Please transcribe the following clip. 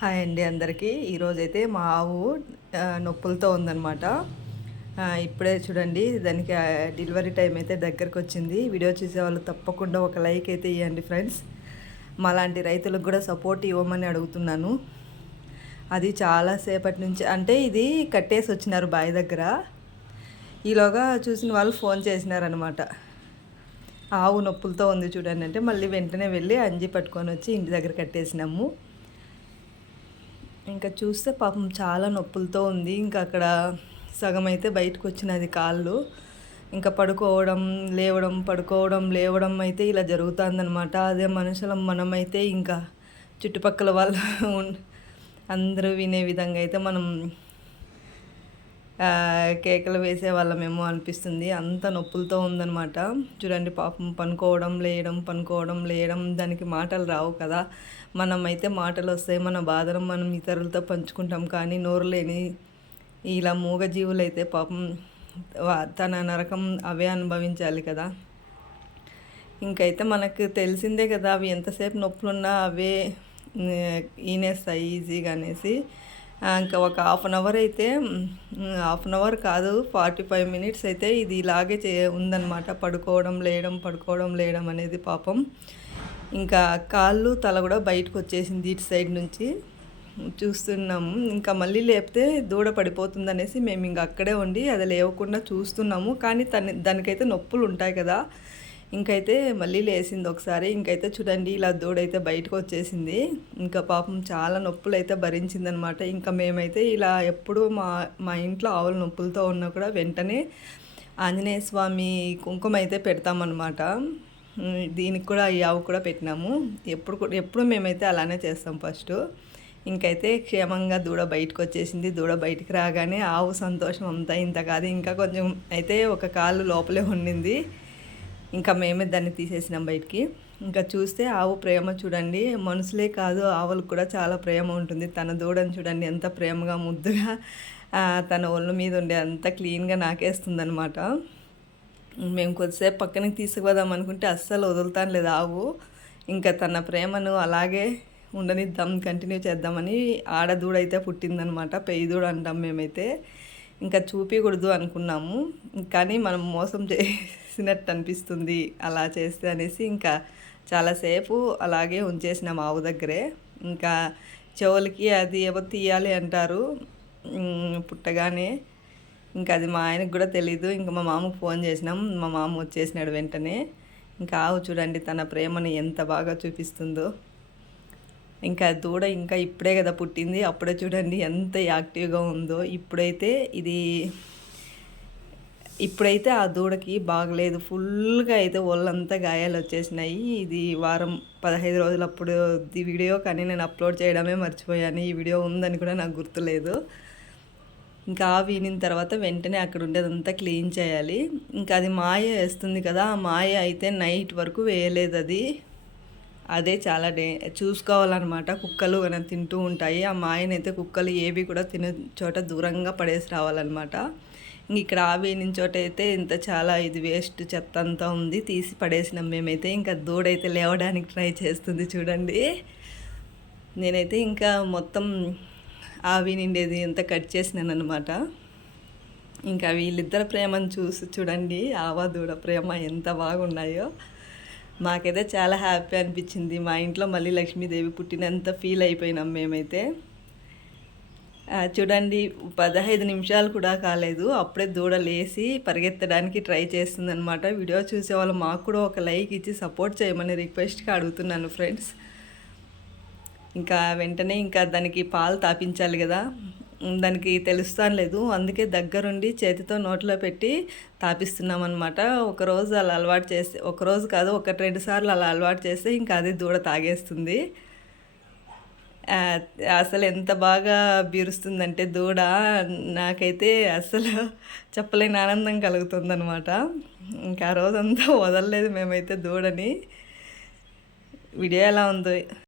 Hi అండి అందరికీ. ఈరోజైతే మా ఆవు నొప్పులతో ఉందన్నమాట. ఇప్పుడే చూడండి దానికి డెలివరీ టైం అయితే దగ్గరకు వచ్చింది వీడియో చూసే వాళ్ళు తప్పకుండా ఒక లైక్ అయితే ఇవ్వండి ఫ్రెండ్స్. మాలాంటి రైతులకు కూడా సపోర్ట్ ఇవ్వమని అడుగుతున్నాను. అది చాలాసేపటి నుంచి అంటే ఇది కట్టేసి వచ్చినారు బావి దగ్గర. ఈలోగా చూసిన వాళ్ళు ఫోన్ చేసినారనమాట ఆవు నొప్పులతో ఉంది చూడండి అంటే మళ్ళీ వెంటనే వెళ్ళి అంజి పట్టుకొని వచ్చి ఇంటి దగ్గర కట్టేసినాము. ఇంకా చూస్తే పాపం చాలా నొప్పులతో ఉంది. ఇంకా అక్కడ సగం అయితే బయటకు వచ్చినది కాళ్ళు. ఇంకా పడుకోవడం లేవడం పడుకోవడం లేవడం అయితే ఇలా జరుగుతుందనమాట అదే మనుషులం మనమైతే ఇంకా చుట్టుపక్కల వాళ్ళు అందరూ వినే విధంగా అయితే మనం కేకలు వేసే వాళ్ళమేమో అనిపిస్తుంది. అంత నొప్పులతో ఉందనమాట చూడండి పాపం పనుకోవడం లేయడం పనుకోవడం లేయడం దానికి మాటలు రావు కదా. మనమైతే మాటలు వస్తాయి మన బాధను మనం ఇతరులతో పంచుకుంటాం. కానీ నోరు లేని ఇలా మూగజీవులైతే పాపం తన నరకం అవే అనుభవించాలి కదా. ఇంకైతే మనకు తెలిసిందే కదా అవి ఎంతసేపు నొప్పులున్నా అవే ఈనేస్తాయి ఈజీగా అనేసి. ఇంకా ఒక హాఫ్ అన్ అవర్ అయితే హాఫ్ అన్ అవర్ కాదు ఫార్టీ ఫైవ్ మినిట్స్ అయితే ఇది ఇలాగే చే ఉందన్నమాట. పడుకోవడం లేయడం పడుకోవడం లేయడం అనేది పాపం. ఇంకా కాళ్ళు తల కూడా బయటకు వచ్చేసింది ఇటు సైడ్ నుంచి. చూస్తున్నాము ఇంకా మళ్ళీ లేపితే దూడ పడిపోతుంది అనేసి మేము ఇంకా అక్కడే ఉండి అది లేవకుండా చూస్తున్నాము. కానీ తన దానికైతే నొప్పులు ఉంటాయి కదా. ఇంకైతే మళ్ళీ లేసింది ఒకసారి. ఇంకైతే చూడండి ఇలా దూడైతే బయటకు వచ్చేసింది. ఇంకా పాపం చాలా నొప్పులు అయితే భరించిందనమాట. ఇంకా మేమైతే ఇలా ఎప్పుడు మా మా ఇంట్లో ఆవుల నొప్పులతో ఉన్నా కూడా వెంటనే ఆంజనేయ స్వామి కుంకుమ అయితే పెడతామన్నమాట దీనికి కూడా ఈ ఆవు కూడా పెట్టినాము. ఎప్పుడు ఎప్పుడు మేమైతే అలానే చేస్తాం ఫస్ట్. ఇంకైతే క్షేమంగా దూడ బయటకు వచ్చేసింది. దూడ బయటికి రాగానే ఆవు సంతోషం అంతా ఇంత కాదు. ఇంకా కొంచెం అయితే ఒక కాలు లోపలే ఉండింది ఇంకా మేమే దాన్ని తీసేసినాం బయటికి. ఇంకా చూస్తే ఆవు ప్రేమ చూడండి. మనుషులే కాదు ఆవులకు కూడా చాలా ప్రేమ ఉంటుంది. తన దూడని చూడండి ఎంత ప్రేమగా ముద్దుగా తన ఒళ్ళు మీద ఉండే అంత క్లీన్గా నాకేస్తుందనమాట మేము కొద్దిసేపు పక్కనకి తీసుకుపోదాం అనుకుంటే అస్సలు వదులుతాను లేదు ఆవు. ఇంకా తన ప్రేమను అలాగే ఉండనిద్దాం కంటిన్యూ చేద్దామని ఆడదూడ అయితే పుట్టిందనమాట పెయ్యి దూడ అంటాం మేమైతే. ఇంకా చూపించకూడదు అనుకున్నాము. కానీ మనం మోసం చేసినట్టు అనిపిస్తుంది అలా చేస్తే అనేసి ఇంకా చాలాసేపు అలాగే ఉంచేసినాం ఆవు దగ్గరే. ఇంకా చెవులకి అది ఏవో తీయాలి అంటారు. పుట్టగానే ఇంకా అది మా ఆయనకు కూడా తెలీదు. ఇంకా మా మామకు ఫోన్ చేసినాం. మా మామ వచ్చేసినాడు వెంటనే. ఇంకా ఆవు చూడండి తన ప్రేమను ఎంత బాగా చూపిస్తుందో. ఇంకా దూడ ఇంకా ఇప్పుడే కదా పుట్టింది. అప్పుడే చూడండి ఎంత యాక్టివ్గా ఉందో. ఇప్పుడైతే ఇది ఇప్పుడైతే ఆ దూడకి బాగలేదు. ఫుల్గా అయితే ఒళ్ళంతా గాయాలు వచ్చేసినాయి. ఇది వారం పదహైదు రోజులప్పుడు ఈ వీడియో కానీ నేను అప్లోడ్ చేయడమే మర్చిపోయాను. ఈ వీడియో ఉందని కూడా నాకు గుర్తులేదు. ఇంకా ఆ వీనిన తర్వాత వెంటనే అక్కడ ఉండేదంతా క్లీన్ చేయాలి. ఇంకా అది మాయ వేస్తుంది కదా ఆ మాయ అయితే నైట్ వరకు వేయలేదు అది. అదే చాలా డే చూసుకోవాలన్నమాట. కుక్కలు కనుక తింటూ ఉంటాయి. ఆ మాయనైతే కుక్కలు ఏవి కూడా తినే చోట దూరంగా పడేసి రావాలన్నమాట. ఇక్కడ ఆవి అయితే ఇంత చాలా ఇది వేస్ట్ చెత్త అంతా ఉంది. తీసి పడేసినాం మేమైతే. ఇంకా దూడైతే లేవడానికి ట్రై చేస్తుంది చూడండి. నేనైతే ఇంకా మొత్తం ఆవి నిండేది అంతా కట్ చేసినాను అనమాట ఇంకా వీళ్ళిద్దరు ప్రేమను చూసి చూడండి ఆవా దూడ ప్రేమ ఎంత బాగున్నాయో. మాకైతే చాలా హ్యాపీ అనిపించింది. మా ఇంట్లో మళ్ళీ లక్ష్మీదేవి పుట్టినంత ఫీల్ అయిపోయినాం మేమైతే. చూడండి పదహైదు నిమిషాలు కూడా కాలేదు. అప్పుడే దూడ లేసి పరిగెత్తడానికి ట్రై చేస్తుందనమాట వీడియో చూసేవాళ్ళు మాకు కూడా ఒక లైక్ ఇచ్చి సపోర్ట్ చేయమని రిక్వెస్ట్గా అడుగుతున్నాను ఫ్రెండ్స్. ఇంకా వెంటనే ఇంకా దానికి పాలు తాపించాలి కదా. దానికి తెలుస్తాను లేదు. అందుకే దగ్గరుండి చేతితో నోట్లో పెట్టి తాపిస్తున్నాం అనమాట ఒకరోజు అలా అలవాటు చేస్తే ఒకరోజు కాదు ఒకటి రెండు సార్లు అలా అలవాటు చేస్తే ఇంకా అది దూడ తాగేస్తుంది. అసలు ఎంత బాగా బీరుస్తుందంటే దూడ నాకైతే అసలు చెప్పలేని ఆనందం కలుగుతుంది అనమాట ఇంకా ఆ రోజంతా వదలలేదు మేమైతే దూడని. వీడియో ఎలా ఉందో?